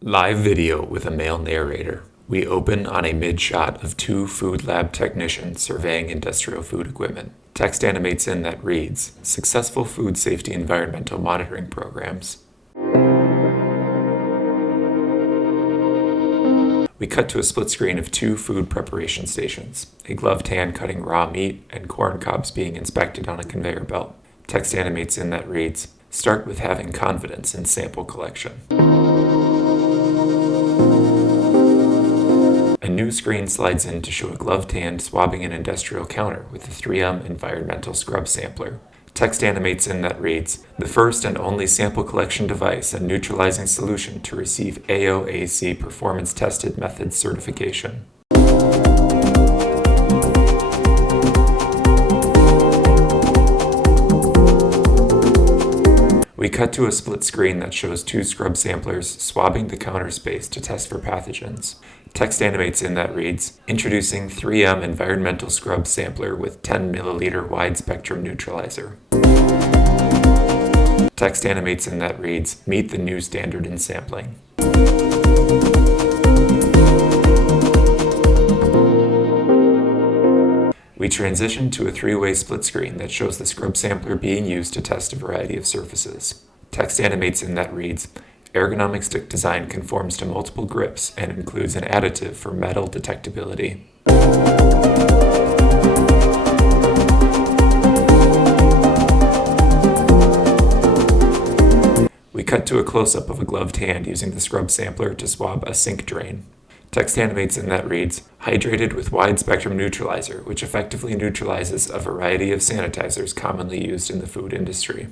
Live video with a male narrator. We open on a mid-shot of two food lab technicians surveying industrial food equipment. Text animates in that reads, "Successful food safety environmental monitoring programs." We cut to a split screen of two food preparation stations, a gloved hand cutting raw meat and corn cobs being inspected on a conveyor belt. Text animates in that reads, "Start with having confidence in sample collection." A new screen slides in to show a gloved hand swabbing an industrial counter with a 3M environmental scrub sampler. Text animates in that reads, "The first and only sample collection device and neutralizing solution to receive AOAC Performance Tested Methods certification." We cut to a split screen that shows two scrub samplers swabbing the counter space to test for pathogens. Text animates in that reads, "Introducing 3M environmental scrub sampler with 10 milliliter wide spectrum neutralizer." Text animates in that reads, "Meet the new standard in sampling." We transition to a three-way split screen that shows the scrub sampler being used to test a variety of surfaces. Text animates in that reads, "Ergonomic stick design conforms to multiple grips and includes an additive for metal detectability." We cut to a close-up of a gloved hand using the scrub sampler to swab a sink drain. Text animates in that reads, "Hydrated with wide spectrum neutralizer, which effectively neutralizes a variety of sanitizers commonly used in the food industry."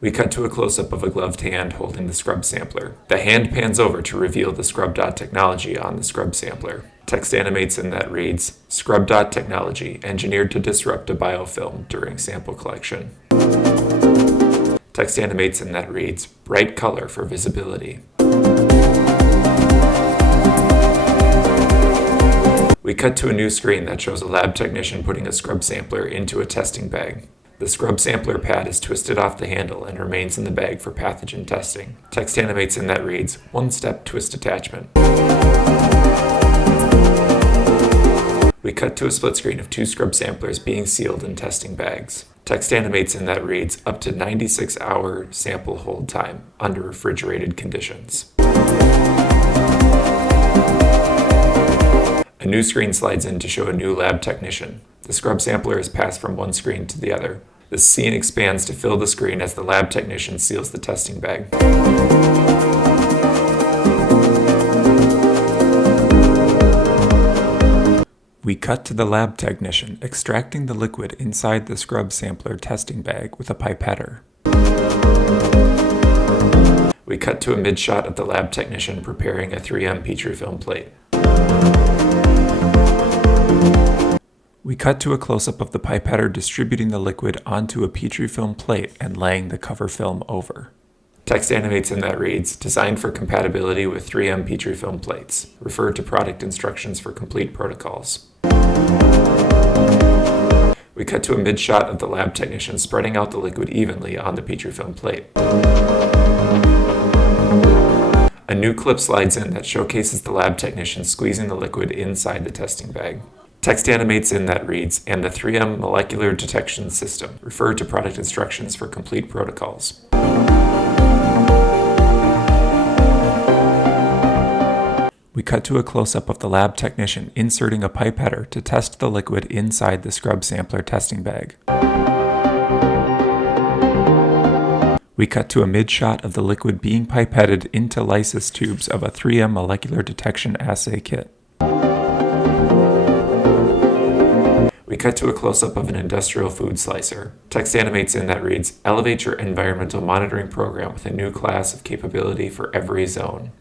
We cut to a close-up of a gloved hand holding the scrub sampler. The hand pans over to reveal the scrub dot technology on the scrub sampler. Text animates in that reads, "Scrub dot technology, engineered to disrupt a biofilm during sample collection." Text animates in that reads, "Bright color for visibility." We cut to a new screen that shows a lab technician putting a scrub sampler into a testing bag. The scrub sampler pad is twisted off the handle and remains in the bag for pathogen testing. Text animates in that reads, "One-step twist attachment." We cut to a split screen of two scrub samplers being sealed in testing bags. Text animates in that reads, "Up to 96-hour sample hold time under refrigerated conditions." A new screen slides in to show a new lab technician. The scrub sampler is passed from one screen to the other. The scene expands to fill the screen as the lab technician seals the testing bag. We cut to the lab technician extracting the liquid inside the scrub sampler testing bag with a pipetter. We cut to a mid-shot of the lab technician preparing a 3M Petri film plate. We cut to a close-up of the pipetter distributing the liquid onto a Petri film plate and laying the cover film over. Text animates in that reads, "Designed for compatibility with 3M Petri film plates. Refer to product instructions for complete protocols." We cut to a mid-shot of the lab technician spreading out the liquid evenly on the Petri film plate. A new clip slides in that showcases the lab technician squeezing the liquid inside the testing bag. Text animates in that reads, "And the 3M molecular detection system. Refer to product instructions for complete protocols." We cut to a close-up of the lab technician inserting a pipetter to test the liquid inside the scrub sampler testing bag. We cut to a mid-shot of the liquid being pipetted into lysis tubes of a 3M molecular detection assay kit. We cut to a close-up of an industrial food slicer. Text animates in that reads, "Elevate your environmental monitoring program with a new class of capability for every zone."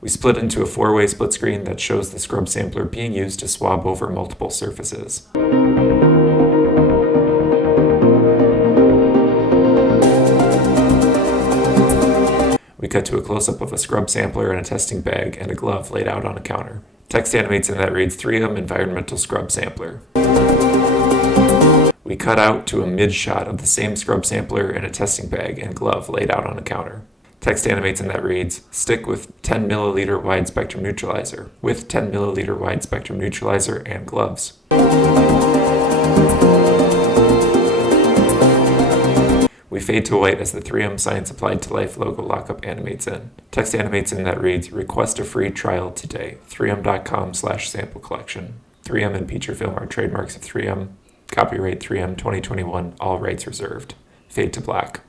We split into a four-way split screen that shows the scrub sampler being used to swab over multiple surfaces. We cut to a close-up of a scrub sampler in a testing bag and a glove laid out on a counter. Text animates in that reads, "3M environmental scrub sampler." cut out to a mid shot of the same scrub sampler in a testing bag and glove laid out on a counter. Text animates and that reads, stick with 10 milliliter wide spectrum neutralizer, with 10 milliliter wide spectrum neutralizer and gloves. We fade to white as the 3M Science Applied to Life logo lockup animates in. Text animates in that reads, request a free trial today, 3m.com/sample collection. 3M and Petrifilm are trademarks of 3M. Copyright 3M 2021, all rights reserved. Fade to black.